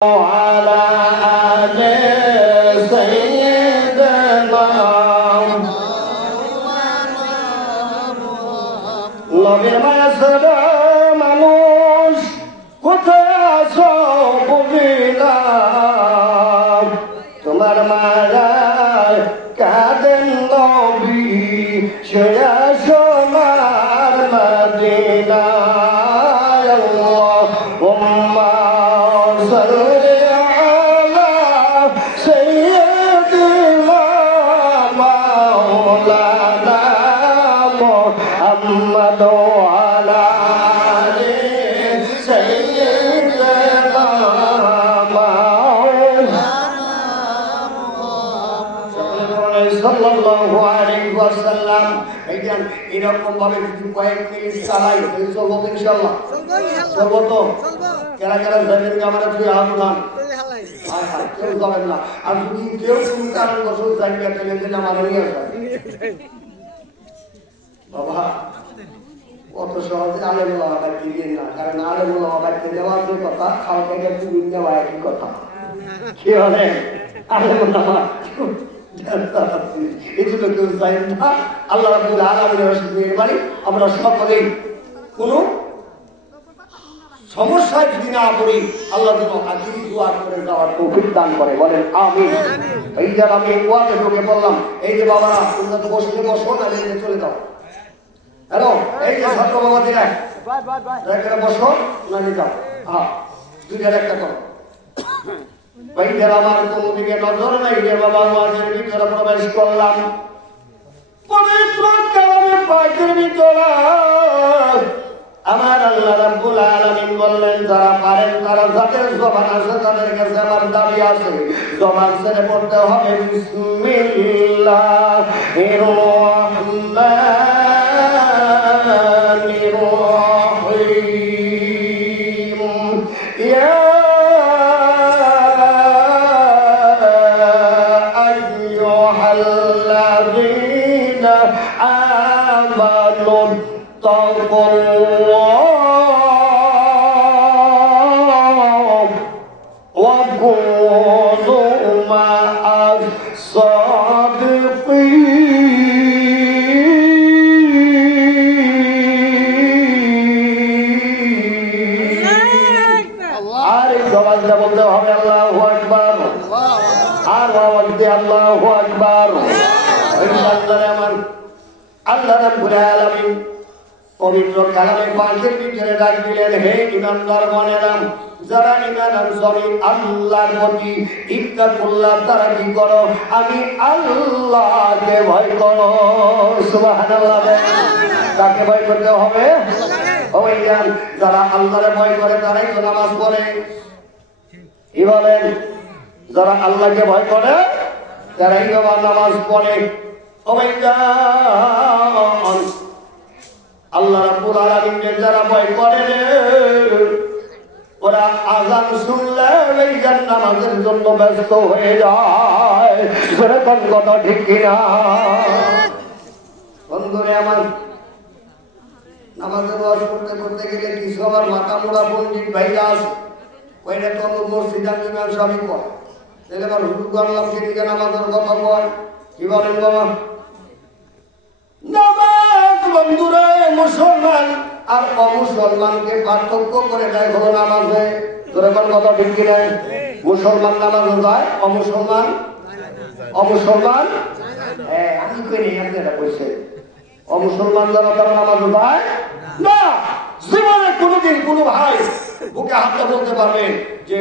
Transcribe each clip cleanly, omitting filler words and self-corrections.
على آل سيدنا নবীর মাসরা মানুষ কোথায় আছো বুঝিনা তোমার মায়ায় কাঁদেন নবী সয়া সোনার মদিনায় আল্লাহুম্মা সাল্লি আলা সাইয়্যিদিনা মাওলানা মুহাম্মদ ওয়া আলি সাইয়্যিদিনা মাওলানা সাল্লাল্লাহু আলাইহি ওয়াসাল্লাম। এইখান এরকম ভাবে যদি কয়েক মিনিট চালাই চলবো ইনশাআল্লাহ, চলবো তো কেরা কেরা যাবেন ক্যামেরা তুই আহ্বান কেউ যাবেন না। আর যদি কেউ কোন কারণবশত যাইবে তাহলে যেন আমার নিয়ে আসে বাবা অত সহজে আলেমুল আবাদ দিবেন না, কারণ আলেমুল আবাদ দেওয়ার যে কথা খাওয়া থেকে তুমি দেওয়া একই কথা। কি বলে আলেমুল আবাদ আল্লাহ রাব্বুল আলামিনের বাড়ি আমরা সকলেই কোন সমস্যায় যদি না পড়ি আল্লাহ যেন আখিরি দোয়া করে দেওয়ার তৌফিক দান করে, বলেন আমিন। এই যে আমি ওয়াজে ঢুকে বললাম, এই যে বাবারা তোমরা তো বসে বসো না, চলে যাও। হ্যালো, এই যে ছাত্র বাবা দিন বসো না, যাও। হ্যাঁ, দুইটার একটা করো। ভাইদের আমার কোনো দিকে নজর নাই রে বাবা, ওয়াজের ভিতরে প্রবেশ করলাম। পবিত্র কালামে পাকের ভিতরে আমার আল্লাহ রাব্বুল আলামিন বললেন, যারা পারেন তারা যাদের জবান আছে তাদের কাছে আমার দাবি আছে, জবান ছেড়ে পড়তে হবে বিসমিল্লাহির রহমানির রহিম। ইয়া আইয়ুহাল্লাযীনা আমানু তাকুল্লাহ ওয়া কুনু মা'আস সাদিকিন। আর এই জবানটা বলতে হবে আল্লাহু আকবার, আর আওয়াজ দিয়ে আল্লাহু আকবার। আমার আল্লাহ রাব্বুল আলামিন পবিত্র কালামে পাকের ভিতরে ডাক দিলেন, হে ঈমানদার গণেরা, যারা ঈমান আনসারী আল্লাহর প্রতি ইত্তাকুল্লাহ, তারা কি করো? আমি আল্লাহকে ভয় করো। সুবহানাল্লাহ। কাকে ভয় করতে হবে? ওইয়ান যারা আল্লাহরে ভয় করে তারাই তো নামাজ পড়ে। কি বলেন? যারা আল্লাহকে ভয় করে তারাই বাবা নামাজ পড়ে। ওইয়ান আল্লাহ রাব্বুল আলামিনকে যারা ভয় করে ওরা আযান শুনলে এই নামাজের জন্য ব্যস্ত হয়ে যায়। সেরকম কথা ঠিক কিনা বন্ধুরে আমার? নামাজের ওয়াজ করতে করতে গেলে কিছু আবার মাথা মোড়া পণ্ডিত ভাইরা আছে, ওইটা তো মসজিদ ইমাম সাহেব কয়, তাহলে আবার হুজুর করলাম সেদিকে নামাজের কথা কয়। কি বলেন বাবা? নামাজ বন্ধুরে মুসলমান আর অমুসলমানকে পার্থক্য করে দেয় হলো নামাজে। তোরা কোন কথা ঠিক কিনা? মুসলমান নামাজও যায়, অমুসলমান হ্যাঁ আমি করি আপনারা বলছে অমুসলমান যারা তারা নামাজও যায় না। জীবনে কোনোদিন কোনো ভাই বুকে হাতটা বলতে পারবে যে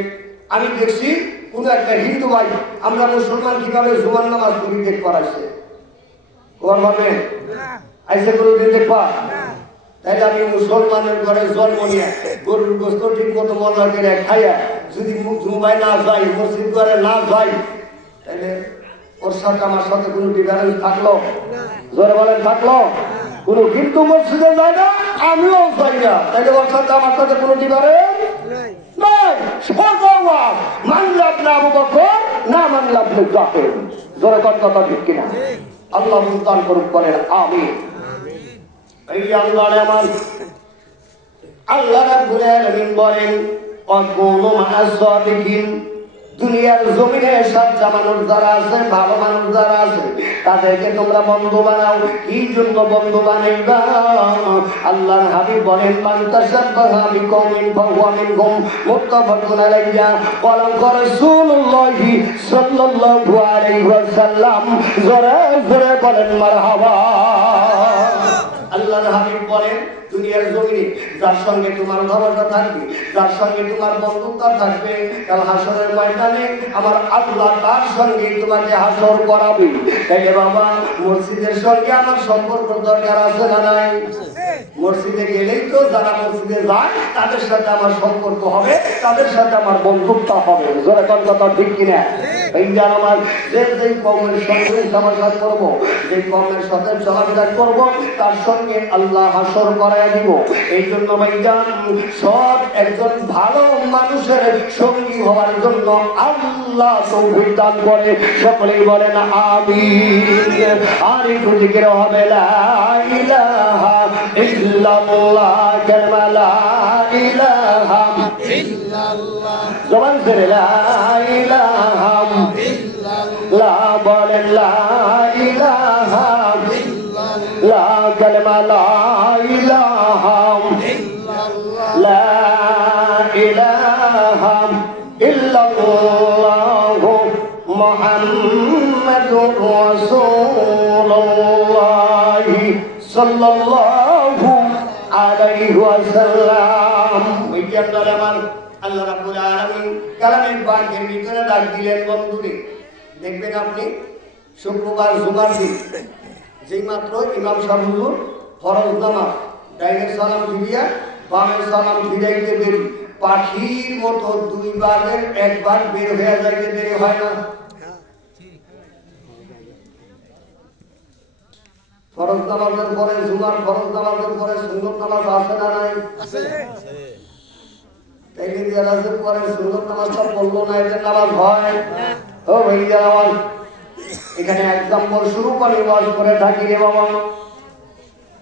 আমি দেখছি কোন একটা হিন্দু ভাই আমরা মুসলমান কিভাবে জুমার নামাজ পড়িতে করাইছে, তোমার ভাবে আইসে কোনোদিন দেখবা? তাইলে আমি মুসলমানের ঘরে জন্ম নিয়ে গরুর গোস্ত ঠিক মতো মজা করে খাইয়া যদি জুমায় না যাই, মসজিদ ঘরে না যাই, তাইলে ওর সাথে আমার সাথে কোনো ডিফারেন্স থাকলো? জোরে বলেন থাকলো? কোনো কিন্তু মসজিদে যায় না, আমিও যাই না, তাইলে ওর সাথে আমার সাথে কোনো ডিফারেন্স নাই। সোজা মানলে আপনি আবু বকর, না মানলে আপনি জাকের। জোরে কথা ঠিক কিনা? আল্লাহ দান করুক, বলেন আমিন। এই আল্লাহ আমার আল্লাহ রাব্বুল আলামিন বলেন অকুনু মা'আস সাদিকিন। দুনিয়ার জমিনে সচ্চা মানুষ যারা আছে, ভালো মানুষ যারা আছে, তাদেরকে তোমরা বন্ধু বানাও। কি জন্য বন্ধু বানাইবা? আল্লাহর হাবিব বলেন, মান তাশাব্বাহা বিকওমিন ফাহুয়া মিনহুম, মুত্তাফাকুন আলাইহি। ক্বালা রাসূলুল্লাহি সাল্লাল্লাহু আলাইহি ওয়াসাল্লাম। জোরে জোরে বলেন মারহাবা। আল্লাহর হাবিব বলেন, দুনিয়ার জমিনে যার সঙ্গে তোমার ভালোবাসা থাকবে, যার সঙ্গে তোমার বন্ধুত্ব থাকবে, কাল হাসরের ময়দানে আমার আল্লাহ তার সঙ্গে তোমাকে হাসর করাবে। তাই বাবা, মসজিদের সঙ্গে আমার সম্পর্ক দরকার আছে না নাই? মসজিদে গেলেই তো যারা মসজিদে যায় তাদের সাথে আমার সম্পর্ক হবে, তাদের সাথে আমার বন্ধুত্ব হবে। জোরে কথা ঠিক কিনা? এই যে আমার যে কওমের সঙ্গে সমাচার করব, যে কওমের সাথে চলাফেরা করব, তার সঙ্গে আল্লাহ হাসর করায় দিব। এই জন্য ভাইজান, সব একজন ভালো মানুষের সঙ্গী হওয়ার জন্য আল্লাহ তৌফিক দান করে। সকলেই বলেন আমিন। আর একটু জিকির হবে লা ইলাহা ইল্লাল্লাহ, কালিমা লা ইলাহা ইল্লাল্লাহ। জবান ধরে লা ইলাহা ইল্লাল্লাহ বলেন, লা ইলাহা ইল্লাল্লাহ, কালিমা লা ইলাহা ইল্লাল্লাহ, লা ইলাহা ইল্লাল্লাহ মুহাম্মাদুর রাসূলুল্লাহ সাল্লাল্লাহু আলাইহি ওয়াসাল্লাম। আল্লাহ রাব্বুল আলামিন কালামের পাকের ভিতরে ডাক দিলেন, বন্ধুরে দেখবেন আপনি শুক্রবার জুমার দিন যেই মাত্র ইমাম সাহেব হুজুর ফরজ নামাজ ডাইরেক্ট সালাম ফিরিয়া বামের সালাম ফিরাইতে দেরি, পাখির মতো দুই ভাগের একবার বের হয়ে যাইতে দেরি হয় না? ফরজ নামাজের পরে জুমার ফরজ নামাজের পরে সুন্নত নামাজ আছে না নাই? আছে। তাইলে যারা যে পরে সুন্নত নামাজটা পড়লো না, এদের নামাজ হয়? ও ভাইয়া আমার এখানে এক্সাম্পল শুরু করে ওয়াজ করে থাকি রে বাবা।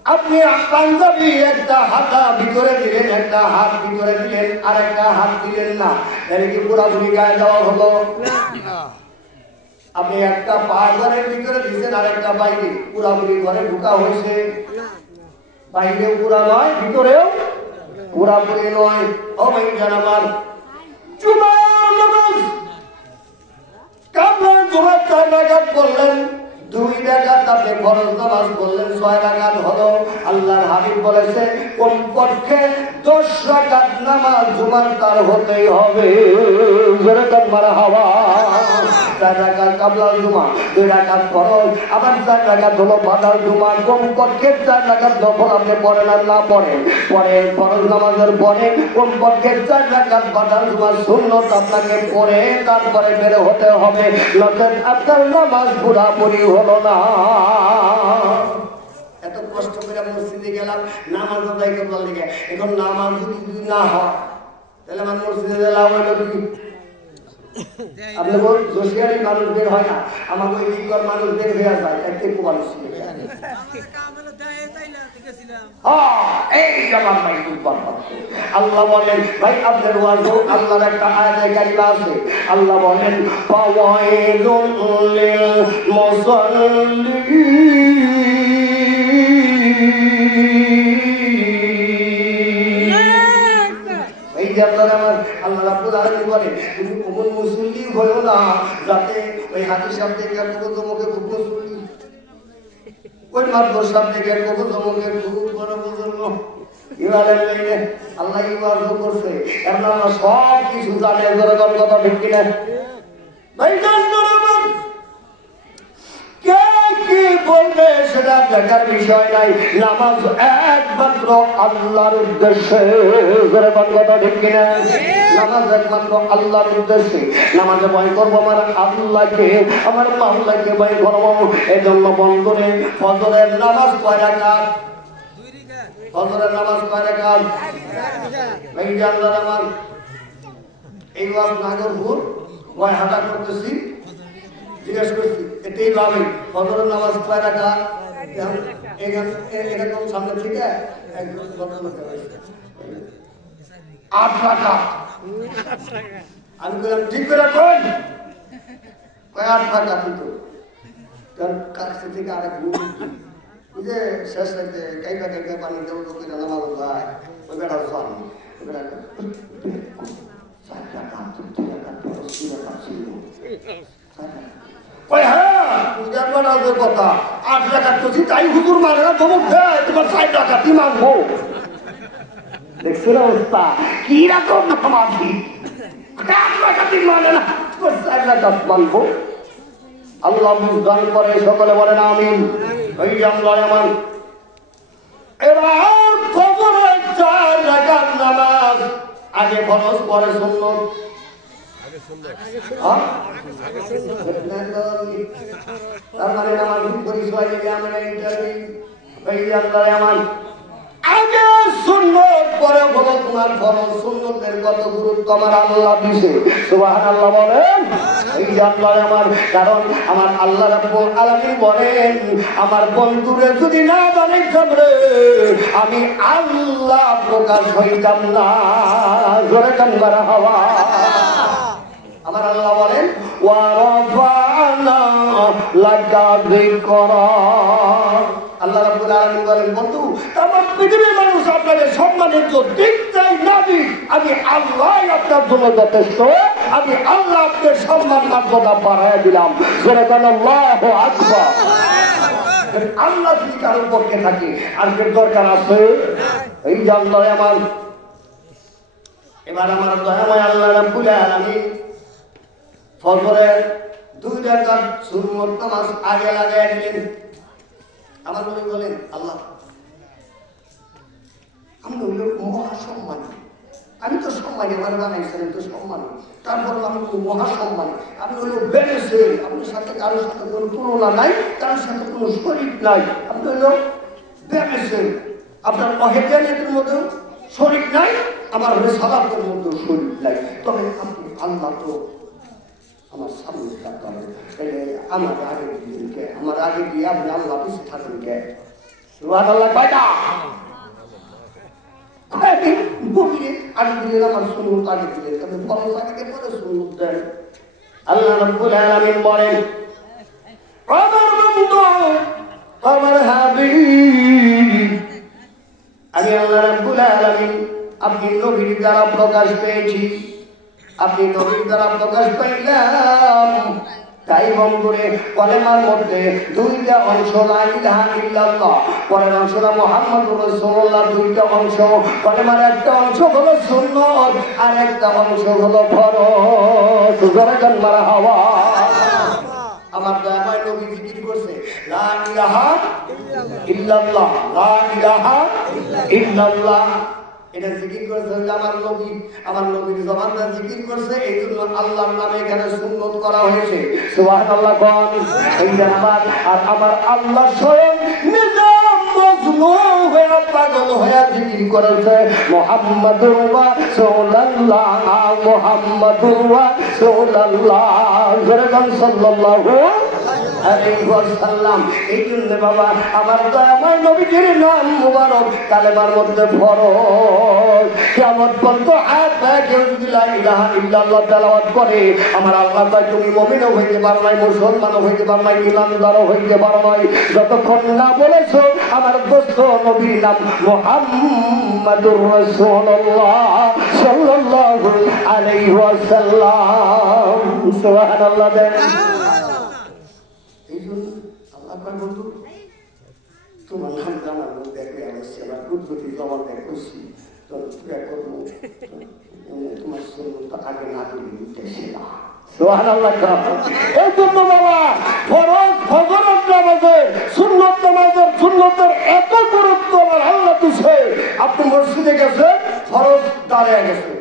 আপনি পাঞ্জাবি একটা হাতা ভিতরে দিলেন, একটা হাত ভিতরে দিলেন, আর একটা হাত দিলেন না, তাহলে কি পুরাপুরি গায়ে দেওয়া হলো? আপনি একটা পা ঘরের ভিতরে দিচ্ছেন আর একটা বাইরে, পুরাপুরি ঘরে ঢুকা হয়েছে। বাইরেও পুরা নয়, ভিতরেও পুরাপুরি নয়। ও ভাই জানাবার জুমার নামাজ কাবলা জুমার 4 রাকাত পড়লেন, 2 রাকাত আপনি ফরজ নামাজ পড়লেন, 6 রাকাত হলো। আল্লাহর হাবিব বলেছে কমপক্ষে 10 রাকাত নামাজ জুমার তার হতেই হবে। যেরকম মারহাবা। 4 রাকাত কাবলা জুমা, 2 রাকাত ফরজ, আবার 4 রাকাত হলো বাদাল জুমা। কমপক্ষে 4 রাকাত যখন আপনি পড়েন আর না পড়েন, পরে ফরজ নামাজের পরে কমপক্ষে 4 রাকাত বাদাল জুমা সুন্নত আপনাকে পড়ে তারপরে বের হতে হবে, নচেত আপনার নামাজ পুরাপুরি হলো না। এত কষ্ট করে মসজিদে গেলাম নামাজ আদায় করবার লিগে, এখন নামাজ যদি না হয় তাহলে আমার মসজিদে লাভ হলো কি? আপনি বল জোশিয়ারি মানুষ বের হয় না, আমার ওই দিকর মানুষ বের হয়ে যায়, একটু মানুষ আল্লাহ বলেন ভাই আপনার ওয়াজ আল্লাহর একটা আয়াতে কারিমা আছে। আল্লাহ বলেন ফাওয়াইলুল লিল মুসাল্লিন। এই যে আপনারা আমার আল্লাহ রাব্বুল আলামিন বলেন তুমি কোন মুসল্লি হয়ো না যাতে ওই হাদিস শব্দে কেউ তোমাকে খুব মুসল্লি, ওই মাদ্রাসা থেকে কত তোমাকে খুব বড় বুজুর্গ ইমানের লাইনে আল্লাহ ইবাদ করছে। আমরা সব কিছু জানি, এরকম কথা ঠিক কিনা? ভাই কে কি বলবে সেটা দেখার বিষয় নাই, নামাজ একমাত্র আল্লাহর উদ্দেশ্যে। এরকম কথা ঠিক কিনা? নামাজ একমাত্র আল্লাহর উদ্দেশ্যে। নামাজে ভয় করবো আমার আল্লাহকে, আমার মাওলাকে ভয় করবো। এই জন্য বন্ধুরে ফজরের নামাজ কয় রাকাত? ফজরের নামাজ কয় রাকাত? এই যে আল্লাহর আমার এই ওয়াজ নাগরপুর ভয় হাঁটা করতেছি, জিজ্ঞেস করছি এটাই ভাবে ফজরের নামাজ কয় রাকাত? এরকম সামনে থেকে একদম 8 রাকাত। আমি বললাম ঠিক করে কোন কয় 8 রাকাত কিন্তু কাছে থেকে আরেক বুঝে শেষ রাতে কাইকা কাইকা পানি দেবো লোকের নামাজ ভাই ওই বেড়া সন ওই বেড়া 4 রাকাত 2 রাকাত 3 রাকাত ছিল কই হ্যাঁ পূজার বানানোর কথা 8 রাকাত তো তাই হুজুর মানে না ধমক দেয় তোমার 4 রাকাতই মানবো। দেখছো না অবস্থা কি রকম নামাজি 8 রাকাতই মানে না তোর 4 রাকাত মানবো। আল্লাহ বুঝদান করে সকলে বলেন আমিন। ওই জানলায় আমার এবার ফজরের 4 রাকাত নামাজ আগে ফরজ পরে সুন্নত। তার মানে আমার পরিচয় দিকে আমরা ইন্টারভিউ ওই জানলায় আমার আগে সুন্নত পরে হলো তোমার ফরজ। সুন্নতের কত গুরুত্ব আমার আল্লাহ দিয়েছে সুবহানাল্লাহ বলেন। এই জানলায় আমার কারণ আমার আল্লাহ রাব্বুল আলামিন বলেন আমার বন্ধুরে যদি না জানাইতাম রে আমি আল্লাহ প্রকাশ হইতাম না। জোরে কান্নার হাওয়া আমার আল্লাহ বলেন ওয়া রাফা'না লাকা যিকরা। আল্লাহ রাব্বুল আলামিন বলেন বন্ধু আমার পৃথিবীর মানুষ আপনাদের সম্মানের জন্য দিক চাই না দিক আমি আল্লাহ আপনার জন্য যথেষ্ট। আমি আল্লাহ আপনার সম্মান মর্যাদা বাড়ায় দিলাম। জোরে বলেন আল্লাহু আকবার। আল্লাহ যদি কারোর পক্ষে থাকে আজকের দরকার আছে এই জানলায় আমার এবার আমার দয়াময় আল্লাহ রাব্বুল আলামিন ফজরের 2 রাকাত সুন্নত নামাজ আগে লাগায় দিলেন। আমার নবী বলেন আল্লাহ আমি হইল মহাসম্মানী। আমি তো সম্মানী আমার বানাইছিলেন তো সম্মানী তারপর আমি মহাসম্মানী। আমি হইল বেড়েছে আপনার সাথে কারোর সাথে কোনো তুলনা নাই কারোর সাথে কোনো শরীক নাই। আপনি হইল বেড়েছে আপনার অহেদানিয়তের মধ্যেও শরীক নাই আমার রিসালাতের মধ্যেও শরীক নাই। তবে আপনি আল্লাহ তো আমার সামনে থাকতে হবে আমার আগে দিনকে আমার আগে দিয়ে আপনি আল্লাহ পিছিয়ে থাকেন কে সুবহানাল্লাহ কয়টা বলিয়ে আগে দিলেন আমার সুন্নত আগে দিলেন তবে ফরজ আগে পরে সুন্নত দেন। আল্লাহ রাব্বুল আলামিন বলেন আমার বন্ধু আমার হাবিব আমি আল্লাহ রাব্বুল আলামিন আপনি নবীর দ্বারা প্রকাশ পেয়েছি আপনি নবীর দ্বারা প্রকাশ পাইলাম তাই বন্ধুরে কলেমার মধ্যে 2টা অংশ লা ইলাহা ইল্লাল্লাহ পরের অংশটা মুহাম্মাদুর রাসূলুল্লাহ 2টা অংশ কলেমার একটা অংশ হলো সুন্নত আর একটা অংশ হলো ফরজ। জোরে কান মারহাবা। আমার দয়াময় নবী জিকির করছে লা ইলাহা ইল্লাল্লাহ লা ইলাহা ইল্লাল্লাহ এটা জিকির করছে আমার নবীর জবানটা জিকির করছে এই জন্য আল্লাহর নামে এখানে সুন্নত করা হয়েছে সুবহানাল্লাহ কোন এই জানাবার আর আমার আল্লাহ স্বয়ং নিজে মজনু হয়ে পাগল হয়ে জিকির করেছে মুহাম্মাদুর রাসূলুল্লাহ মুহাম্মাদুর রাসূলুল্লাহ সাল্লাল্লাহু আলাইহি ওয়াসাল্লাম। এই জন্য বাবা আমার দয়াময় নবীজির নাম মুবারক কালেমার মধ্যে ফরজ। কিয়ামত পর্যন্ত হাত পায়ে কেউ যদি লা ইলাহা ইল্লাল্লাহ তেলাওয়াত করে আমার আল্লাহ তাই তুমি মুমিনও হইতে পারো নাই মুসলমানও হইতে পারো নাই ইমানদারও হইতে পারো নাই যতক্ষণ না বলেছো আমার দোস্ত নবীর নাম মুহাম্মাদুর রাসূলুল্লাহ সাল্লাল্লাহু আলাইহি ওয়াসাল্লাম। সুবহানাল্লাহ। এই জন্য আল্লাহ পাক বন্ধু তোমার নাম জানার মধ্যে আসছে আমার কুদরতি জবান করছি করবো তোমার সুন্নত আগে না দিলে নিতেছে না। সুবহানাল্লাহ। এই জন্য বাবা ফরজ ফজরের নামাজে সুন্নত নামাজের সুন্নতের এত গুরুত্ব আমার আল্লাহ দিছে। আপনি মসজিদে গেছে ফরজ দাঁড়িয়ে গেছে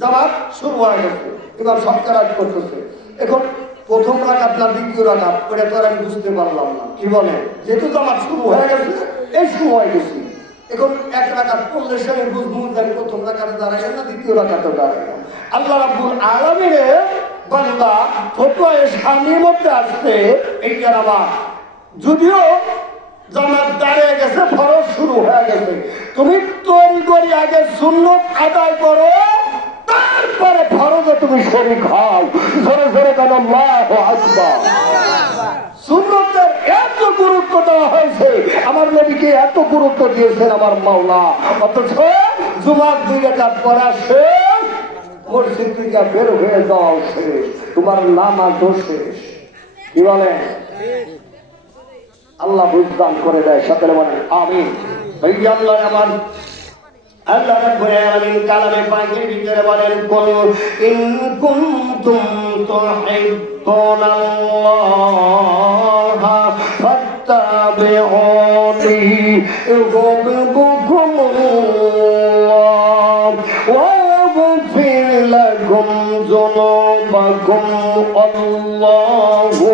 জামাত শুরু হয়ে গেছে এবার সব কাজ করতেছে এখন প্রথম রাকাত না দ্বিতীয় রাকাত ওটা তো আমি বুঝতে পারলাম না কি বলে যেহেতু জামাত শুরু হয়ে গেছে এই শুরু হয়ে গেছি এখন 1 রাকাত পড়লে সে আমি বুঝবো যে আমি প্রথম রাকাতে দাঁড়াইলাম না দ্বিতীয় রাকাতে দাঁড়াইলাম। আল্লাহ রাব্বুল আলামিনের বান্দা ফতোয়া স্বামীর মধ্যে আসছে এইটার আবার যদিও জামাত দাঁড়িয়ে গেছে, ফরজ শুরু হয়ে গেছে, তুমি তৈরি করি আগে সুন্নত আদায় করো, তারপরে ফরজে তুমি শরীক হও। জোরে জোরে কেন আল্লাহু আকবার। সুন্নতের এত গুরুত্ব দেওয়া হয়েছে, আমার নবীকে এত গুরুত্ব দিয়েছেন আমার মাওলা, অথচ জুমার 2 রাকাত পড়া শেষ, মসজিদ থেকে বের হয়ে যাওয়া শেষ, তোমার নামাজও শেষ। কি বলে? আল্লাহ বুঝদান করে দেয়, সকলে বলেন আমিন। আল্লাহ আমার আল্লাহ রাব্বুল আলামিন কালামে পাকের ভিতরে বলেন, কুল ইন কুনতুম তুহিব্বুনাল্লাহা ফাত্তাবিউনি ইউহিব্বুকুমুল্লাহ ওয়া ইয়াগফির লাকুম যুনুবাকুম আল্লাহু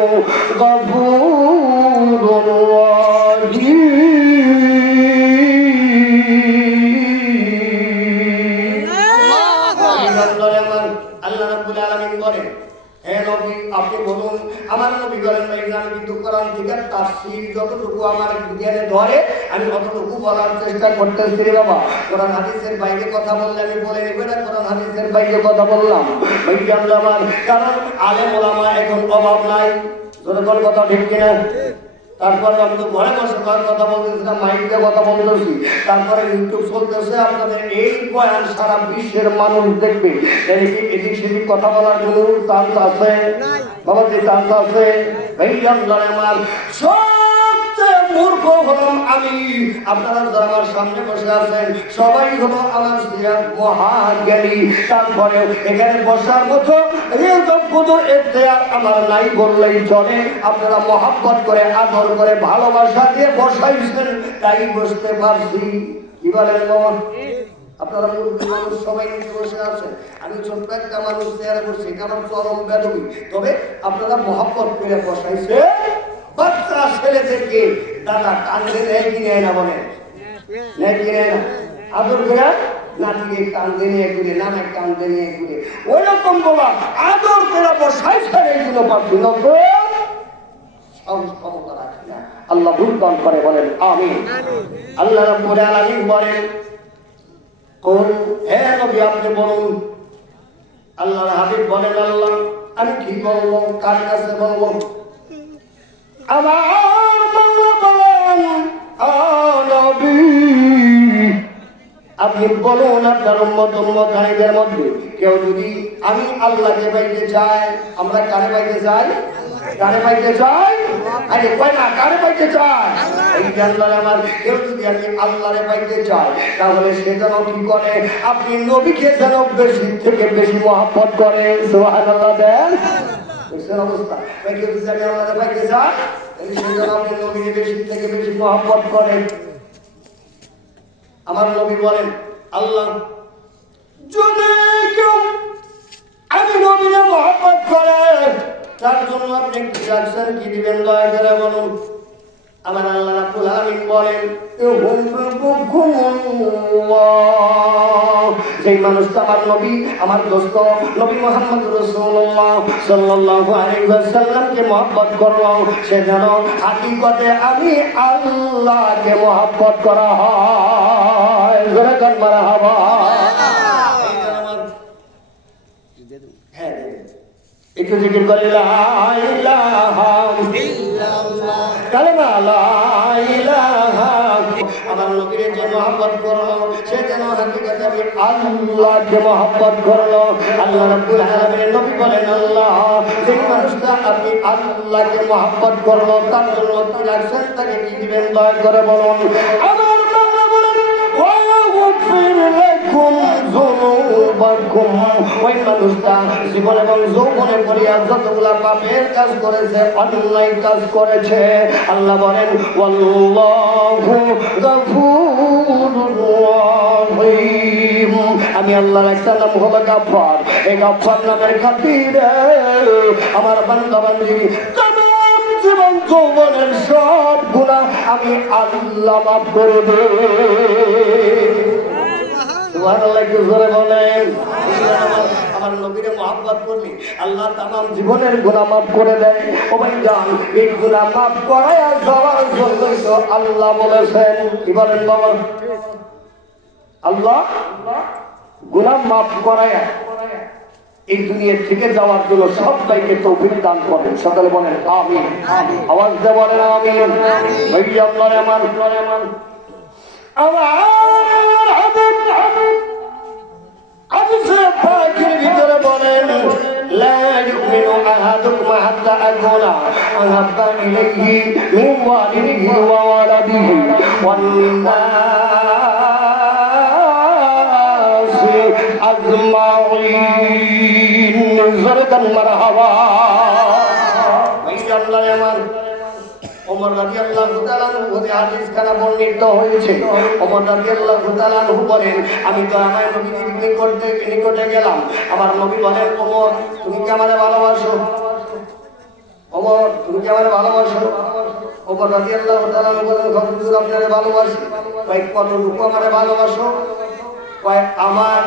গফুরুর রাহিম। আল্লাহ রাব্বুল আলামিন বলেন, হে নবী আপনি বলুন, আমার নবী বলেন ভাই আমি কিন্তু কোরআন থেকে তাফসীর যতটুকু আমার জ্ঞানে ধরে আমি ততটুকু বলার চেষ্টা করতেছি রে বাবা। কোরআন হাদিসের বাইরে কথা বললে আমি বলে নেব না, কোরআন হাদিসের বাইরে কথা বললাম ভাই আমার, কারণ আলেম ওলামা এখন অভাব নাই, যতক্ষণ কথা ঠিক কিনা। তারপরে আমি তো ঘরে বসে কথা বলতেছি না, মাইকে কথা বলতেছি, তারপরে ইউটিউব চলতেছে, আপনাদের এই বয়ান সারা বিশ্বের মানুষ দেখবে, এদিক সেদিক কথা বলার কোনো চান্স আছে বাবা? যে চান্স আছে এই আমার সবচেয়ে মূর্খ হলাম আমি। আপনারা যারা আমার সামনে বসে আছেন সবাই হলো আমার মহাজ্ঞানী, তারপরে এখানে বসার মতো আমার নাই বললেই চলে। আপনারা মহাব্বত করে আদর করে ভালোবাসা দিয়ে বসাইছেন, তাই বসতে পারছি। কি বলেন বাবা? আপনারা মুরব্বী মানুষ সবাই নিচে বসে আছেন, আমি ছোট্ট একটা মানুষ চেয়ারে বসে, কারণ চরম বেদবি, তবে আপনারা মহাব্বত করে বসাইছে। বাচ্চা ছেলেদেরকে দাদা কান্দে নেয় কি নেয় না বলেন? নেয় কি নেয় না? আদর করে নাতিকে কান্দে নিয়ে ঘুরে, নানা কান্দে নিয়ে ঘুরে, ওই রকম বাবা আদর করে বসাইছে। এইগুলো পাচ্ছি না তো ক্ষমতা রাখি না। আল্লাহ বুঝদান করে বলেন আমিন। আল্লাহ রাব্বুল আলামিন বলেন, কোন হে নবী আপনি বলুন। আল্লাহর হাবিব বলেন, আল্লাহ আমি কি বলবো, কার কাছে বলবো? আমার মাওলা বলেন, ও নবী আপনি বলুন আপনার উম্মত-উম্মতানিদের মধ্যে কেউ যদি আমি আল্লাহকে পাইতে চাই, আমরা কারে পাইতে চাই? কারে পাইতে চাই? আরে কয় না, কারে পাইতে চাই? এই আল্লাহর আমার কেউ যদি আমি আল্লাহরে পাইতে চাই, তাহলে সে যেন কি করে? আপনি নবীকে যেন বেশি থেকে বেশি মহব্বত করে। সুবহানাল্লাহ দেন অবস্থা। কেউ যদি আমি আল্লাহরে পাইতে চাই, সে যেন আপনি নবীকে বেশি থেকে বেশি মহব্বত করে। আমার নবী বলেন, আল্লাহ যদি কেউ আমি নবীকে মহব্বত করে, তার জন্য আপনি কি রাখছেন, কি দিবেন দয়া করে বলুন। আমার আল্লাহ রাব্বুল আলামিন বলেন, যেই মানুষটা আমার নবী, আমার দোস্ত নবী মুহাম্মদ রাসূলুল্লাহ সাল্লাল্লাহু আলাইহি ওয়াসাল্লামকে মহব্বত করলো, সে যেন হাকিকতে আমি আল্লাহকে মহব্বত করা হয়। জোরে কান মারহাবা। হ্যাঁ একটু জিকির করে লা ইলাহা ইল্লাল্লাহ, কালেমা লা ইলাহা। আমার নবীর যে মহব্বত করলো, সে যেন হাকিকতে আমি আল্লাহকে মহব্বত করলো। আল্লাহ রাব্বুল আলামিন নবী বলেন, আল্লাহ যে মানুষটা আপনি আল্লাহকে মহব্বত করলো, তার জন্য কি রাখছেন, তাকে কি দিবেন দয়া করে বলুন। আমার মাওলা বলেন, ওয়া ইয়াগফির লাকুম যুনুবাকুম। ওই মানুষটা জীবন এবং যৌবনে পড়িয়া যতগুলা পাপের কাজ করেছে, অন্যায় কাজ করেছে, আল্লাহ বলেন আল্লাহু গফুরুর রহিম। আমি আল্লাহর একটা নাম হলো গফফার। এই গফফার নামের খাতিরে আমার বান্দা বান্দি তামাম জীবন যৌবনের সব গুনাহ আমি আল্লাহ মাফ করে দেব। সুবহানাল্লাহ কি জোরে বলেন। আমার নবীরে মহব্বত করলি আল্লাহ তামাম জীবনের গুনাহ মাফ করে দেয়। ও ভাই জান, এই গুনাহ মাফ করায় যাওয়ার জন্যই তো আল্লাহ বলেছেন, কি বলেন বাবা? আল্লাহ গুনাহ মাফ করায় এই দুনিয়া থেকে যাওয়ার জন্য সবাইকে তৌফিক দান করেন। সকলে বলেন আমিন। আওয়াজ দিয়ে বলেন আমিন। ভাই আল্লাহ আমার ভিতরে বলেন লা ইউমিনু আহাদুকুম হাত্তা আকুনা আহাব্বা ইলাইহি মিন ওয়ালিদিহি ওয়া ওয়ালাদিহি ওয়ান নাসি আজমাইন। জোরদার মারহাবা। ভাই আল্লাহ আমার ওমর রাদিয়াল্লাহু তাআলা ওই হাদিস খানা বর্ণিত হয়েছে। ওমর রাদিয়াল্লাহু তাআলা বলেন আমি তো আমার নবীর নিকটে গেলাম। আমার নবী বলেন ওমর তুমি কি আমারে ভালোবাসো? ওমর তুমি কি আমারে ভালোবাসো? ওমর রাদিয়াল্লাহু তাআলা বলেন হুজুর আপনারে ভালোবাসি। ভাই কতটুকু আমারে ভালোবাসো? ভাই আমার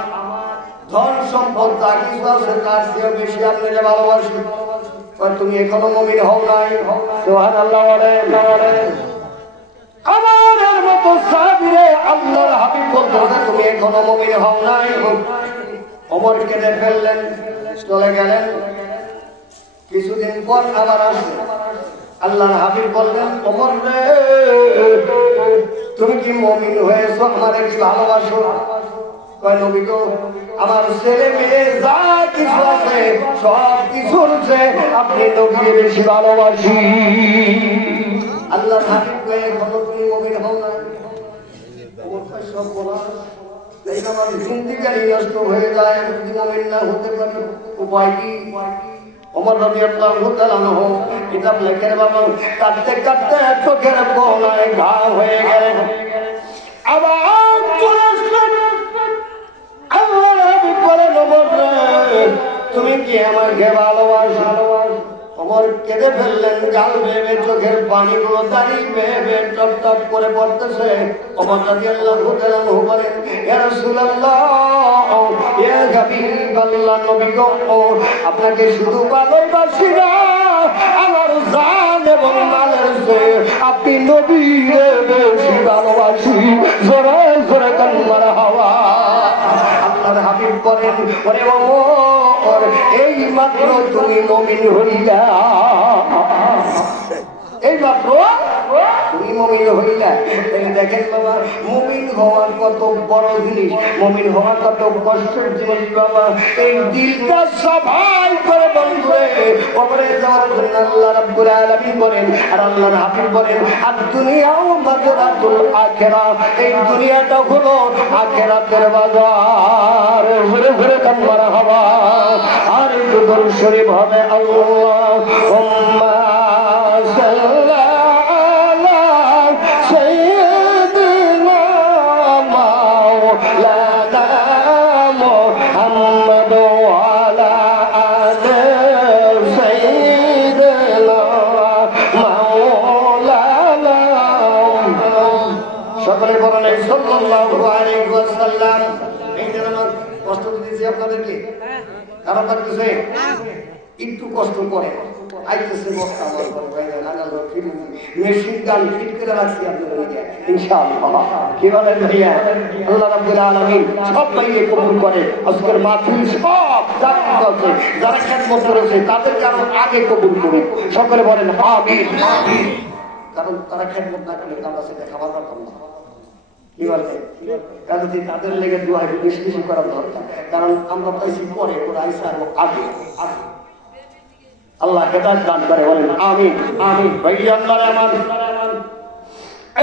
ধন সম্পদ যা কিছু আছে তার চেয়ে বেশি আপনারে ভালোবাসি। তুমি এখনো মুমিন হও নাই। সুবহানাল্লাহ বলেন। আমার মতো সাহাবীরে আল্লাহর হাবিব বলতেছে তুমি এখনো মুমিন হও নাই। ওমর কেঁদে ফেললেন, চলে গেলেন। কিছুদিন পর আবার আসলেন। আল্লাহর হাবিব বললেন ওমর রে তুমি কি মুমিন হয়েছো? আমারে কি ভালোবাসো? কয় নবী গো আমার ছেলে মেয়ে যা কিছু আছে সব কিছুর চেয়ে আপনি নবীকে বেশি ভালোবাসি। আল্লাহর হাবিব কয় এখনো তুমি মুমিন হও না? ওমর কয় সব বলা এই আমার জিন্দেগি নষ্ট হয়ে যায়, আমি যদি মুমিন না হতে পারি উপায় কি? ওমর রাদিয়াল্লাহু তাআলা কিতাব লেখেন বাবা কাটতে কাটতে চোখের কোণায় ঘা হয়ে গেল। আবার চলে আসলেন। আল্লাহ হাবিব বলেন ওমর তুমি কি আমাকে ভালোবাসো? ওমর কেঁদে ফেললেন, গাল বেয়ে চোখের পানিগুলো দাঁড়িয়ে বেয়ে টপ টপ করে পড়তেছে। ওমর রাদিয়াল্লাহু তাআলা বলেন ইয়া রাসূলুল্লাহ ইয়া হাবিবাল্লাহ নবী গো আপনাকে শুধু ভালোবাসি না, আমার জান এবং মালের চেয়ে আপনি নবীকে বেশি ভালোবাসি। জোরে জোরে কান্নার হাওয়া। আল্লাহর হাবিব বলেন ওরে ওমর এই মাত্র তুমি মুমিন হইলা, এই মাত্র তুমি মুমিন হইলা। দেখেন বাবা মুমিন হওয়ার কত বড় জিনিস, মুমিন হওয়া কত কষ্টের জিনিস বাবা। এই দিলটা সবাই করে বন্ধুরে কবরে যাওয়ার জন্য আল্লাহ রাব্বুল আলামিন বলেন আর আল্লাহর হাবিব বলেন আর দুনিয়াও মাযরাতুল আখিরাহ, এই দুনিয়াটা হলো আখিরাতের বাজার। ঘুরে ঘুরে কান্নার হাওয়া। আর দুরূদ শরীফ হবে আল্লাহুম্মা সাল্লি সাল্লাল্লাহু আলাইহি ওয়াসাল্লাম। এই যে আমার কষ্ট দিয়েছি আপনাদেরকে, কারণ লাগতেছে একটু কষ্ট করে আইতেছে বক্তা মেশিন গান ফিট করে রাখছি আপনাদেরকে ইনশাআল্লাহ। কি বলেন ভাইয়া? আল্লাহ রাব্বুল আলামিন সবাইকে কবুল করে। আজকের মাহফিল সব জাতি যারা খেদমত করেছে তাদের কারণ আগে কবুল করুন। সকলে বলেন আমিন। কারণ তারা খেদমত না করলে আমরা সেটা খাবার পারতাম না। কি বলছে? কারণ তাদের লেগে দোয়া বেশি বেশি করার দরকার। কারণ আমরা পাইছি পরে ওরা আইসা আগে আগে। আল্লাহ হেদায়েত দান করে বলেন আমিন আমিন। ভাই আল্লাহ আমার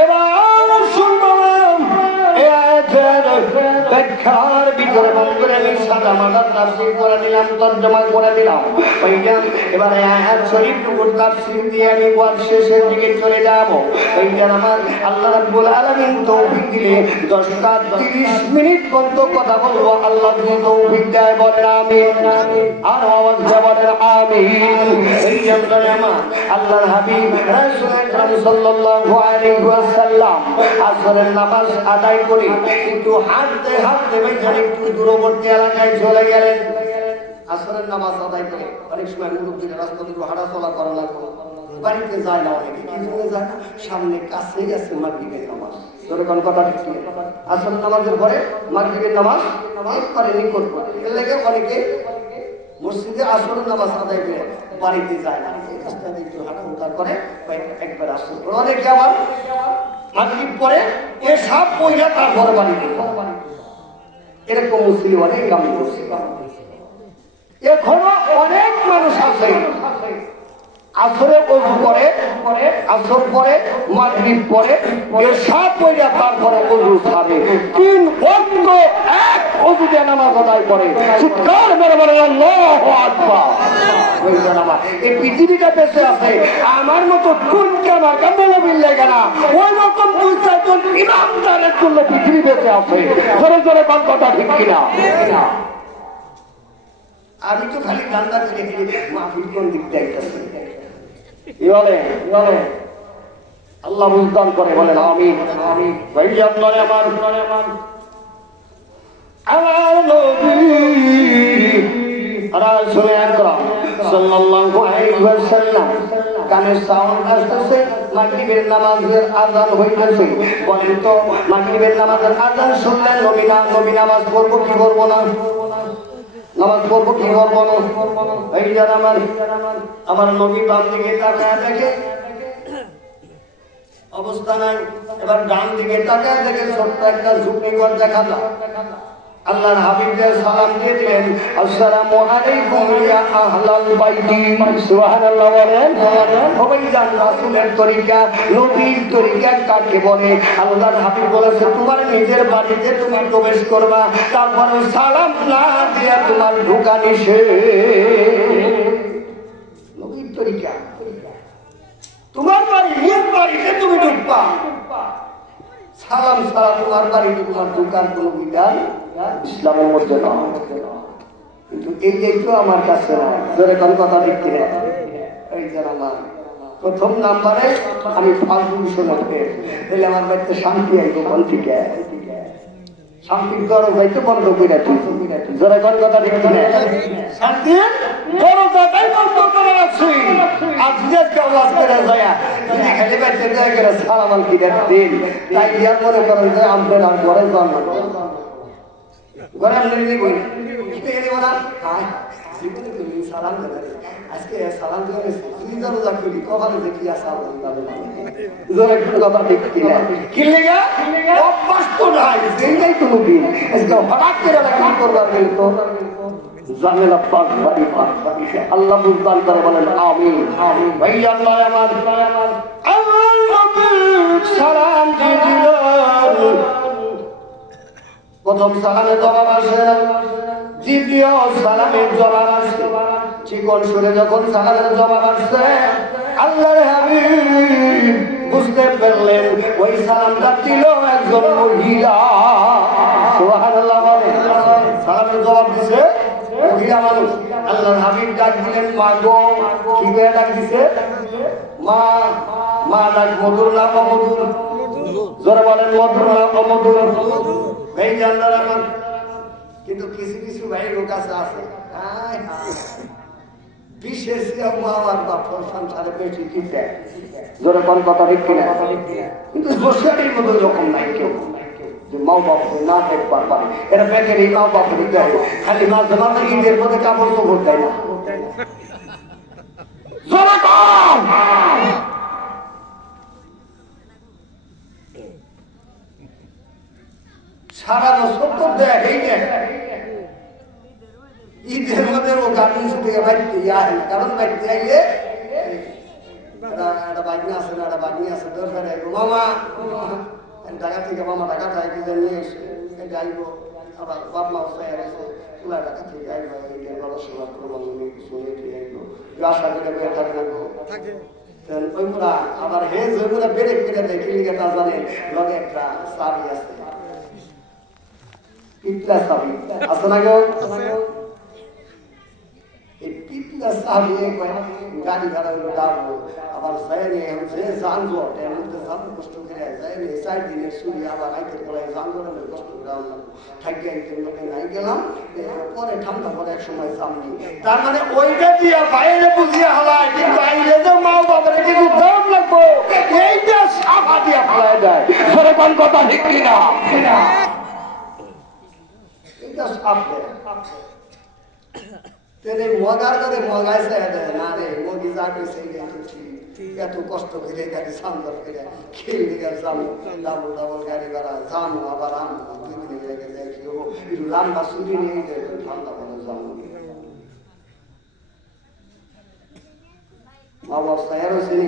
এবার শুনলাম এই আয়াতের ব্যাখ্যার ভিতরে বন্ধুরা আমি সাদা মাদার তাফসীর করে নিলাম, তর্জমা করে দিলাম। ভাইজান এবার এই আয়াত শরীফটুকুর তাফসীর দিয়ে আমি ওয়াজ শেষের দিকে চলে যাব। ভাইজান আমার আল্লাহ রাব্বুল আলামিন তৌফিক দিলে 10টা 30 মিনিট পর্যন্ত কথা বলবো। আল্লাহ যদি তৌফিক দেয় বলেন আমিন। আর আওয়াজ দিয়ে বলেন আমিন। এই জন্য আমার আল্লাহর হাবিব রাসূল আকরাম সাল্লাল্লাহু আলাইহি ওয়াসাল্লাম আসরের নামাজ আদায় করে একটু হাঁটতে হাঁটতে ভাইজান একটু দূরবর্তী এলাকায় চলে গেলেন। আসরের নামাজ আদায় করে অনেক সময় মুরব্বীরা রাস্তা দুটো হাঁটা চলা করা লাগবে, বাড়িতে যায় না, অনেকে কি জন্য যায় না, সামনে কাছেই আছে মাগরিবের নামাজ। যখন কথা ঠিক আসরের নামাজের পরে মাগরিবের নামাজ একবারে নিকট এর লেগে অনেকে মসজিদে আসরের নামাজ আদায় করে বাড়িতে যায় না, এই কাজটা একটু হাঁটা করে একবার আসর করে। অনেকে আবার মাগরিব পরে এসব পয়সা তারপরে বাড়িতে এরকম মুসলিম অনেক আমি করছি। এখনো অনেক মানুষ আছে আসরে ওযু করে, আসর পরে মাগরিব পরে এসব পয়সা তারপরে ওযু ছাড়ে, 3 ওয়াক্ত এক ওযু দিয়ে নামাজ আদায় করে। চিৎকার করে বলেন আল্লাহু আকবার। এই পৃথিবীটা বেঁচে আছে আমার মতো কোন কামা কামলা মিললে গেল ওই রকম 2-4 জন ইমানদারের জন্য পৃথিবী বেঁচে আছে। জোরে জোরে কথা ঠিক কিনা? আমি তো খালি গান্দা করে খেলি মাহফিল কোন দিক দেখতেছি আল্লাহ বুঝদান করে বলেন আমিন। ভাই আপনার আমার নবী সাল্লাল্লাহু আলাইহি ওয়াসাল্লাম কানে সাউন্ড আসতেছে, মাগরিবের নামাজের আযান হইতেছে। বলেন তো মাগরিবের নামাজের আযান শুনলেন নবী নামাজ পড়বো কি করবো না? নামাজ পড়বো কি করবো না? এই যারা আমার নবী বাম দিকে তাকায় দেখে অবস্থা নাই, এবার ডান দিকে তাকায় দেখে ছোট্ট একটা ঝুঁকি ঘর দেখা যায়। আল্লাহর হাবিবকে সালাম দিয়ে দিলেন, আসসালামু আলাইকুম ইয়া আহলাল বাইতি। সুবহানাল্লাহ বলেন। ভাইজান রাসূলের তরিকা, নবীর তরিকা কাকে বলে? আল্লাহর হাবিব বলেছে তোমার নিজের বাড়িতে তুমি প্রবেশ করবা, তারপরে সালাম না দিয়ে তোমার ঢোকা নিষেধ। নবীর তরিকা তোমার বাড়ি নিজ বাড়িতে তুমি ঢুকবা, সালাম ছাড়া তোমার বাড়িতে তোমার ঢোকার কোনো বিধান ইসলামের মধ্যে না। কিন্তু এই তো আমার কাছে না। জোরে কোন কথা দেখতে না? এই যে আমার প্রথম নাম্বারে আমি ফালতু শোনাতে তাহলে আমার বাড়িতে শান্তি আইব কোন থেকে? শান্তির দরজা যাইতে বন্ধ করে জোরে কোন কথা দেখতে না? শান্তির দরজাটাই বন্ধ করে রাখছি। আজকে আওয়াজ করে যায় যদি খালি বাড়িতে যায় করে সালাম আলাইকুম দিন, তাই দিয়া মনে করেন যে আমাদের আর ঘরে জন্ম ঘরে আমি বই কিন্তু এনে বলা হাই জীবনে তুমি সালাম দেবে আজকে সালাম দিয়ে তুমি দরজা খুলি কখনো দেখি আসা জোরে কথা দেখতে না কি লেগা অভ্যাস তো নাই যেই কোনো দিন আজকে হঠাৎ করে কি করবার গেল তো জামেলা পাক বাড়ি আল্লাহ বুঝদান করে বলেন আমিন। ভাই আল্লাহ আমার সালাম দিয়ে দিল, প্রথম সালামের জবাব আসে, দ্বিতীয় সালামের জবাব আসে। চিকন সুরে যখন সালামের জবাব আসছে আল্লাহর হাবিব বুঝতে পারলেন ওই সালামটা দিল একজন মহিলা। সুবহানাল্লাহ বলেন। সালামের জবাব দিছে মহিলা মানুষ। আল্লাহর হাবিব ডাক দিলেন মা গো। কি করে ডাক দিছে? মা। মা ডাক মধুর না অমধুর? জোরে বলেন মধুর না অমধুর? ভাই জানলার আমার কিন্তু কিছু কিছু ভাই লোক আছে বিশেষ আমার বাপ সংসারে বেশি কিনতে জোরে কোন কথা ঠিক কিনা? কিন্তু বসিয়াটির মতো যখন নাই কেউ যে মা বাপ না দেখবার পারে, এটা ব্যাংকের এই মা বাপ দিতে হবে খালি মাঝে মাঝে ঈদের মধ্যে কাপড় চোপড় দেয় না। জোরে কম সারা বছর তো দেখেই দেখ ঈদের মধ্যে ও গার্মেন্টস থেকে বাড়িতে আয় না, কারণ বাড়িতে আইলে একটা বাগনি আছে না, একটা বাগনি আছে দরকার আইব মামা ঢাকা থেকে, মামা ঢাকা থেকে নিয়ে এসে এটা আইব, আবার বাপ মা চাই আছে তোলা ঢাকা থেকে আইব, এই গবেষণা করবো কিছু নিয়ে আইব আশা করে থাকে ওইগুলা আবার হেজ ওইগুলা বেড়ে বেড়ে দেয় কিলিকে তা জানে লগে একটা চাবি আছে, পিতলা চাবি আছে না গো? এই পিতলা গাড়ি ভাড়া হলো ডাবো আবার যায়নি যে যানজট এর মধ্যে যাবো কষ্ট করে যায়নি 4 দিনের ছুটি আবার আইতে গেলাম যানজটের কষ্ট করে আমরা থাকি একদিন লোকে নাই গেলাম পরে ঠান্ডা পরে এক সময় সামনি তার মানে ওইটা দিয়া বাইরে বুঝিয়ে হালায় কিন্তু আইলে যে মা বাবার কিছু দাম লাগবো এইটা সাফা দিয়া ফেলায় দেয় সরে কোন কথা ঠিক কিনা এইটা সাফ দেয় তেরে মগার করে মগাইছে না রে মগি যা কইছে এত কষ্ট করে গাড়ি সামদার করে খেয়ে দিকে যাবো ডাবল ডাবল গাড়ি ভাড়া যাবো আবার আনবো 2 দিন লেগে যায় কি হবো একটু লম্বা ছুটি নিয়ে যায় ঠান্ডা করে যাবো মা বাবা হয়েছে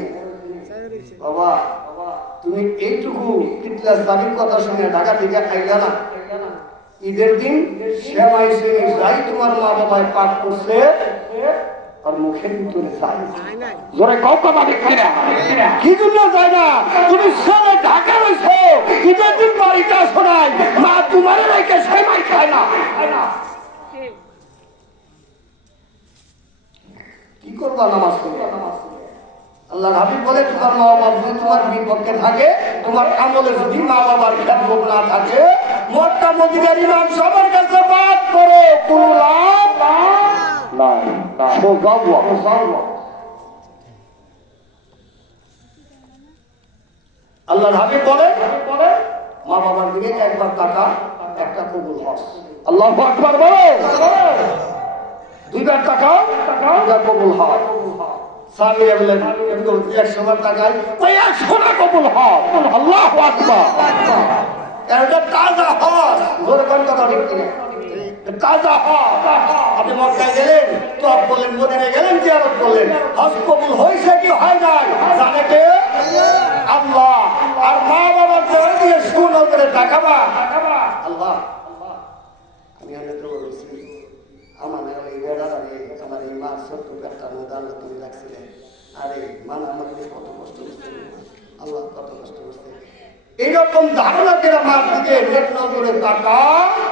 বাবা তুমি এইটুকু কিতলা স্বামীর কথা শুনে ঢাকা থেকে আইলা না ঈদের দিন সেমাই সে যাই তোমার মা বাবায় পাঠ করছে আর মুখের ভিতরে যায় জোরে কও কথা দেখি না কি জন্য যায় না তুমি সবে ঢাকা রইছো ঈদের দিন বাড়িতে শোনাই মা তোমার রেখে সেমাই খায় না কি করবা নামাজ পড়বা আল্লাহর হাবিব বলে তোমার মা বাবা যদি তোমার বিপক্ষে থাকে তোমার আমলে যদি মা বাবার খেদমত না থাকে মক্কা মদিনার ইমাম সবার কাছে বাদ করে কোনো লাভ নাই আল্লাহর হাবিব বলে মা বাবার দিকে একবার টাকা একটা কবুল হস আল্লাহু আকবার বলো 2বার টাকা 2টা কবুল হয় সামনে বলেন 100 টাকায় ওই 100 কবুল হয় আল্লাহু আকবার এটা তাজা হজ জোরে কোন কথা ঠিক না তাজা হজ আপনি মক্কায় গেলেন তো বললেন মদিনায় গেলেন জিয়ারত করলেন হজ কবুল হইছে কি হয় নাই জানে কে আল্লাহ আর মা বাবার জন্য দিয়ে শুনো করে টাকাবা আল্লাহ আমি অনেক বলছি আমার এই বেড়াটা আমার এই মার ছোট্ট পেটটা দাঁড়া তুমি রাখছিলে আরে মানে আমার কত কষ্ট করছে আল্লাহ কত কষ্ট করছে এইরকম ধারণা করে মার দিকে নেট নজরে টাকা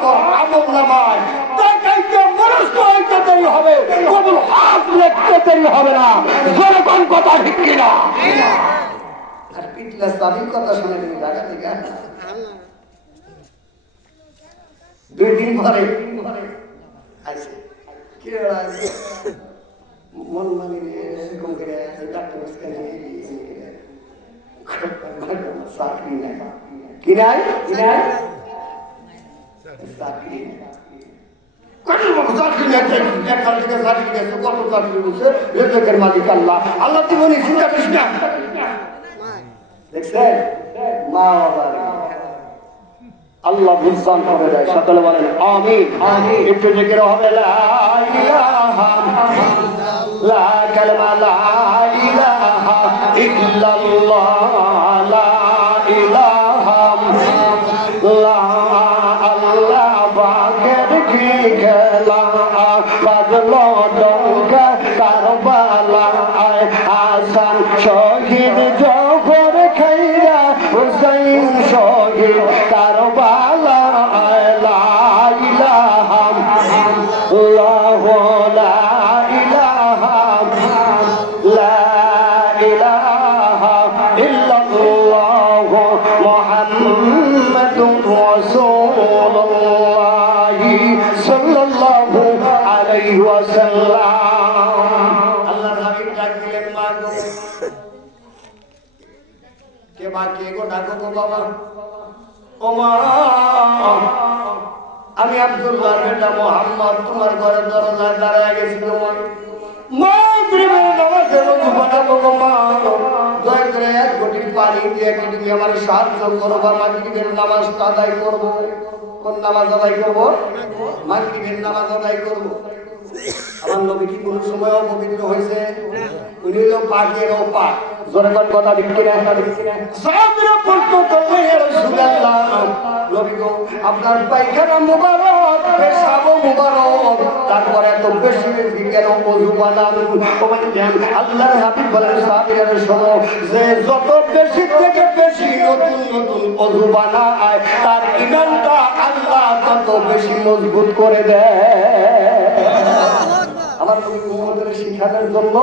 তোর আমল নামায় টাকাইতে মনস্ক হইতে দেরি হবে কবুল হাত লিখতে দেরি হবে না জোরে কোন কথা ঠিক কিনা আর পিটলা স্বামীর কথা শুনে তুমি ঢাকা থেকে 2 দিন পরে আইসে কি আছে মন মানে এরকম করে ডাক্তার স্ক্যান চাকরি নাই কি নাই কি নাই চাকরি মালিক আল্লাহ আল্লাহ তুমি চিন্তা করিস না দেখছেন মা বাবার আল্লাহ বুঝান করে দেয় সকলে বলেন আমিন আমিন একটু জিকির হবে লা ইলাহা লা কালমা লা ইলাহা ইল্লাল্লাহ লা ইলাহা লা আল্লাহ বাকের কি খেলা বাদলো ডঙ্কা কারবালা হাসান শহীদ জহর খাইরা হুসাইন শহীদ কারবালা লা ইলাহা ইল্লাল্লাহ লা ইলাহা লা ইলাহা ইল্লাল্লাহ মুহাম্মাদুর রাসূলুল্লাহ সাল্লাল্লাহু আলাইহি ওয়াসাল্লাম আল্লাহর হাবিব ডাক দিলেন মা গো কে মা কে গো ডাকো গো বাবা ও মা আমি আব্দুল্লাহ বেটা মুহাম্মদ তোমার ঘরের দরজায় দাঁড়ায় গেছি তোমার মাগরিবের নামাজে রোজু বানাবো গো মা দয়া করে 1 ঘটি পানি দিয়ে কি তুমি আমার সাহায্য করবা মাগরিবের নামাজটা আদায় করব কোন নামাজ আদায় করব মাগরিবের নামাজ আদায় করব আমার নবী কি কোন সময় অপবিত্র হয়েছে উনি হলো পাকের পাক জোরে কোন কথা ঠিক কিনা সাহাবীরা প্রশ্ন করলেন ইয়া রাসূলুল্লাহ নবী গো আপনার পায়খানা মুবারক পেশাব মুবারক তারপরে এত বেশি বেশি কেন ওযু বানান আল্লাহর হাবিব বলেন সাহাবীরা শোনো যে যত বেশি থেকে বেশি নতুন নতুন ওযু বানায় তার ঈমানটা আল্লাহ তত বেশি মজবুত করে দেয় আমার নবী উম্মতের শিখানোর জন্য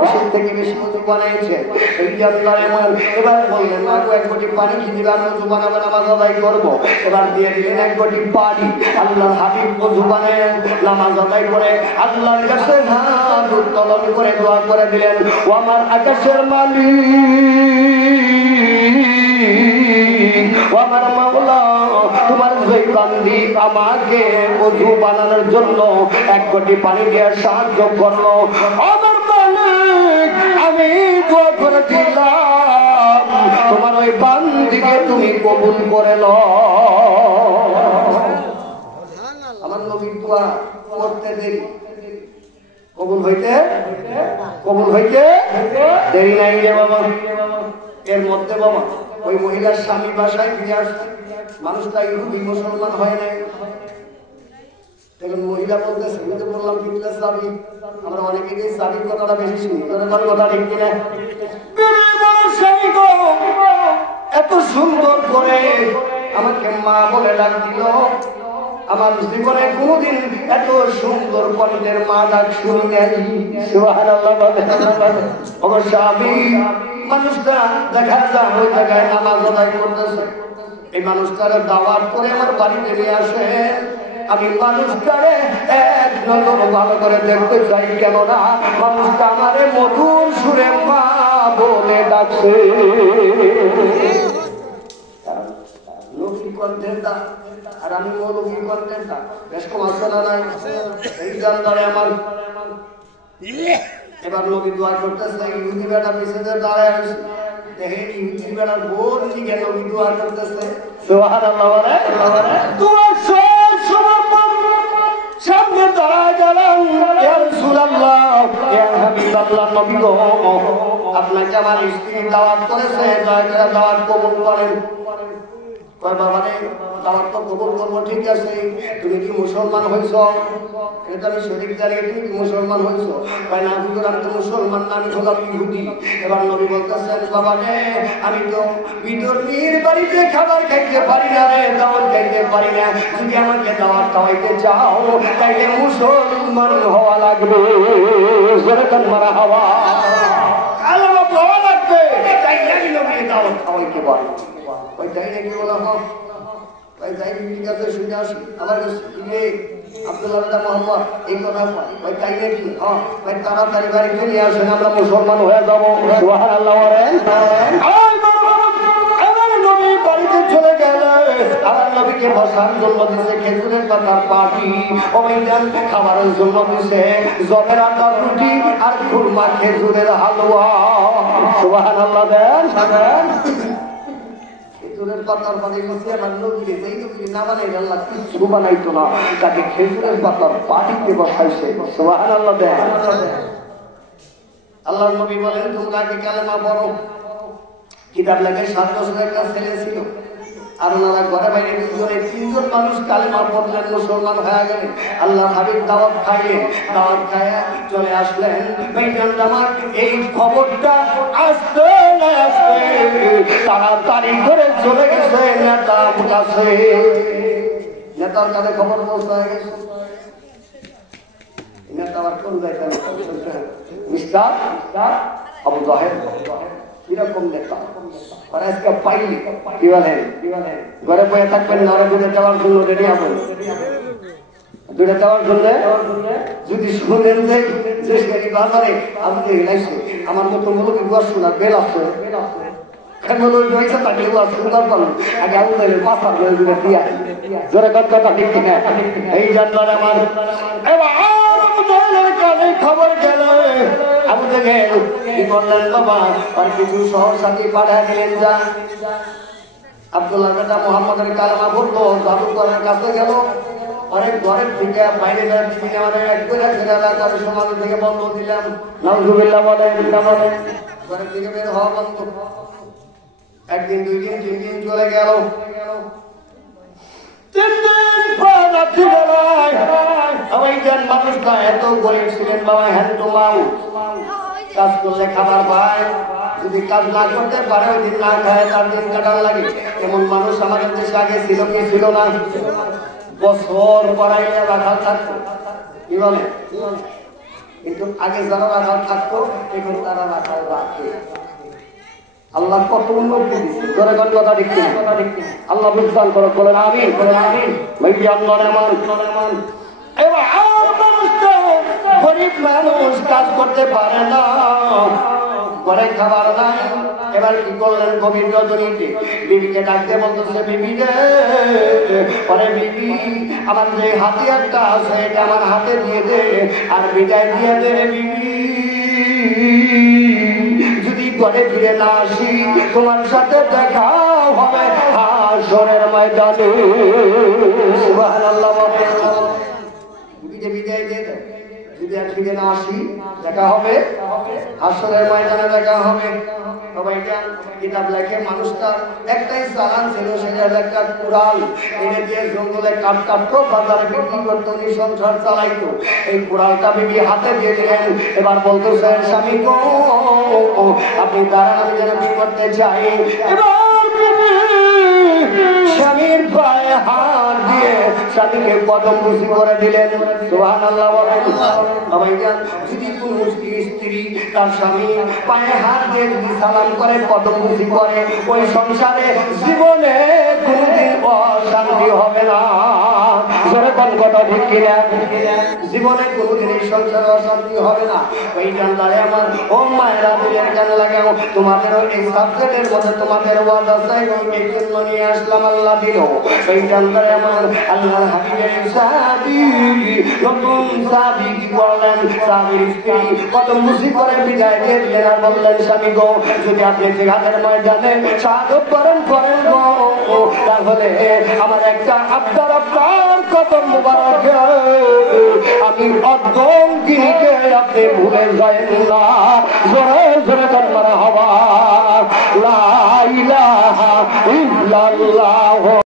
বেশি থেকে বেশি ওযু বানিয়েছেন। এই জন্য এবার বললেন না এক কোটি পানি খেয়ে আমি ওযু বানাবো নামাজ আদায় করবো। এবার দিয়ে দিলেন এক কোটি পানি। আল্লাহর হাবিব ওযু বানায় নামাজ আদায় করে আল্লাহর কাছে হাত উত্তোলন করে দোয়া করে দিলেন, ও আমার আকাশের মালিক, ও আমার মাওলা, তোমার যে বান্দি আমাকে ওযু বানানোর জন্য এক কোটি পানি দিয়ে সাহায্য করলো, আমার মালিক আমি দোয়া করে দিলাম তোমার ওই বান্দিকে তুমি কবুল করে নাও। আমার নবীর দোয়া করতে দেরি, কবুল হইতে দেরি নাই রে বাবা। এর মধ্যে বাবা ওই মহিলার স্বামী বাসায় ফিরে আসছে, মানুষটা ইহুদি মুসলমান হয় নাই। এখন মহিলা বলতেছে, আমি তো বললাম কিনলে চাবি, আমরা অনেকে যে চাবির কথাটা বেশি শুনি, তাদের কথা ঠিক কিনা? এত সুন্দর করে আমাকে মা বলে ডাক দিল, আমার জীবনে কোনদিন এত সুন্দর কণ্ঠের মা ডাক শুনি নাই। সুবহানাল্লাহ বলে অবশ্য আমি মানুষটা দেখা যায় ওই জায়গায় নামাজ আদায় করতেছে, এই মানুষটারে দাওয়াত করে আমার বাড়িতে নিয়ে আসে। আমি মানুষটারে এক নজর ভালো করে দেখতে চাই, কেননা মানুষটা আমারে মধুর সুরে মা বলে ডাকছে। লক্ষ্মী কণ্ঠের দা আর আমি মৌলভী কণ্ঠের দা, বেশ কম আসছে না নাই? এই জানদারে আমার এবার নবী দোয়া করতেছে, ইহুদি বেটা পিছনে দাঁড়ায় আছে, দেখেন ইহুদি বেটার বোন দিকে নবী দোয়া করতেছে। সুবহানাল্লাহ বলে তোমার সব সমর্পণ সামনে দাঁড়ায় গেলাম, ইয়া রাসূলুল্লাহ ইয়া হাবিবাল্লাহ, নবী গো আপনাকে আমার স্ত্রী দাওয়াত করেছে, দয়া করে দাওয়াত কবুল করেন। কয় বাবা রে দাওয়াত তো কবুল করবো, ঠিক আছে, তুমি কি মুসলমান হয়েছ? এটা আমি শরীফ দাঁড়িয়ে, তুমি কি মুসলমান হয়েছ? কয় না হুজুর আমি তো মুসলমান না, আমি হলাম ইহুদি। এবার নবী বলতেছেন, বাবা রে আমি তো বিধর্মীর বাড়িতে খাবার খাইতে পারি না রে, দাওয়াত খাইতে পারি না, যদি আমাকে দাওয়াত খাওয়াইতে চাও তাইলে মুসলমান হওয়া লাগবে। যেরকম মারা হওয়া কালেমা পড়া লাগবে, তাই আমি নবী দাওয়াত খাওয়াইতে পারি। ওই তাই নাকি বলা হোক, ওই তাই ঠিক আছে শুনে আসি আমার কাছে আব্দুল্লাহ মোহাম্মদ এই কথা পাই, ওই তাই নাকি হ্যাঁ ওই তাড়াতাড়ি বাড়িতে নিয়ে আসেন, আমরা মুসলমান হয়ে যাবো। সুবহানাল্লাহ বাড়িতে চলে গেলে আমার নবীকে বসার জন্য দিছে খেজুরের পাতার পাটি, ওইটান খাবারের জন্য দিছে জবের আটার রুটি আর খুরমা খেজুরের হালুয়া। সুবহানাল্লাহ দেন খেজুরের পাতার পানি বসে আমার নবীরে যেই নবীরে না বানাই আল্লাহ কিছু বানাইতো না, তাকে খেজুরের পাতার পাটিতে বসাইছে। সুবহানাল্লাহ দেন। আল্লাহর নবী বলেন তোমরা কি কালেমা পড়ো? কিতাব লেখে 7 বছরের একটা ছেলে ছিল, আর ওনারা ঘরে বাইরে দুজনে 3জন মানুষ কালেমা পড়লেন, মুসলমান হয়ে গেলেন। আল্লাহ হাবিব দাওয়াত খাইলেন, দাওয়াত খায়া চলে আসলেন। ভাইজান আমার এই খবরটা আসতে না আসতে তাড়াতাড়ি করে চলে গেছে নেতার কাছে। নেতার কাছে খবর পৌঁছায় গেছে। নেতা আবার কোন জায়গায় মিস্টার আবু জাহেল কিরকম নেতা আজকে পাইলি কি বলেন, ঘরে বয়ে থাকবেন না, দুটো যাওয়ার জন্য রেডি হবেন, দুটো যাওয়ার জন্য যদি শুনেন যে বাজারে আমি হিলাইছি আমার মতো মূলত গুয়ার শোনা বেল আসছে এই জন্য আমার খবর গেল বাবা আর কিছু সহসাথী পাঠা দিলেন। যা আব্দুল্লাহ বেটা মোহাম্মদের কালেমা পড়লো, জাদুকরের কাছে গেল, অনেক ঘরের থেকে বাইরে সমাজ থেকে বন্ধ দিলাম, নাউজুবিল্লাহ বলে ঘরের থেকে বের হওয়া বন্ধ। একদিন 2 দিন 3 দিন চলে গেল, 3 দিন পর রাত্রিবেলায় মানুষটা এত গরিব ছিলেন বাবা, হ্যান্ড টু মাউথ, কাজ করলে খাবার পায়, যদি কাজ না করতে পারে ওই দিন না খায় তার দিন কাটার লাগে। এমন মানুষ আমাদের দেশে আগে ছিল কি ছিল না? বছর পড়াইলে রাখা থাকতো, কি বলে কিন্তু আগে যারা রাখাল থাকতো এখন তারা রাখাল রাখে। আল্লাহ কত উন্নতি দিচ্ছে, ধরে কোন কথা দেখছি আল্লাহ বুঝতান করো, বলেন আমিন, বলেন আমিন। এবার আর মানুষটা গরিব মানুষ কাজ করতে পারে না, ঘরে খাবার নাই। এবার কি করলেন, গভীর রজনীতে বিবিকে ডাকতে বলতেছে, বিবি রে, পরে বিবি আমার যে হাতিয়ারটা আছে এটা আমার হাতে দিয়ে দে, আর বিদায় দিয়ে দে বিবি, যদি ঘরে ফিরে না আসি তোমার সাথে দেখা হবে হাসরের ময়দানে। সুবহানাল্লাহ। বিদায় দিয়ে দেয়, যদি আর ফিরে না আসি দেখা হবে হাসরের ময়দানে, দেখা হবে। সবাই কিতাব লেখে মানুষটা একটাই চালান ছিল, সেটা একটা কুড়াল এনে দিয়ে জঙ্গলে কাঠ কাটতো, বাজারে বিক্রি করতো, সংসার চালাইতো। এই কুড়ালটা বিবি হাতে দিয়ে দিলেন। এবার বলতেছেন, স্বামী গো আপনি দাঁড়ান, আমি যেন কি করতে চাই। এবার স্বামীর পায়ে হাত দিয়ে স্বামীকে কদম বুঝি করে দিলেন। সুবহানাল্লাহ। যদি কোন স্ত্রী তার স্বামী পায়ে হাত দিয়ে যদি সালাম করে, কদম বুঝি করে, ওই সংসারে জীবনে কোনদিন অশান্তি হবে না। কথা ঠিক কিনা? জীবনে কোনদিন এই সংসারে অশান্তি হবে না। ওই জানদারে আমার ও মায়েরা দিলেন কেন লাগে, তোমাদেরও এই সাবজেক্টের মধ্যে তোমাদের ওয়াজ আছে, এই জন্য নিয়ে আসলাম, আল্লাহ দিল। ওই জানদারে আমার আল্লাহর হাবিবের সাহাবী, নতুন সাহাবী কি করলেন, সাহাবীর স্ত্রী কদম বুঝি করে বিদায় দিয়ে দিলেন, আর বললেন, স্বামী গো যদি আপনি জিহাদের ময়দানে শাহাদত করেন গো, তাহলে আমার একটা আবদার আপনার কদম মুবারক আমি অর্ধঙ্গিনীকে আপনি ভুলে যাবেন না। জোরে জোরে মারহাবা, লা ইলাহা ইল্লাল্লাহ।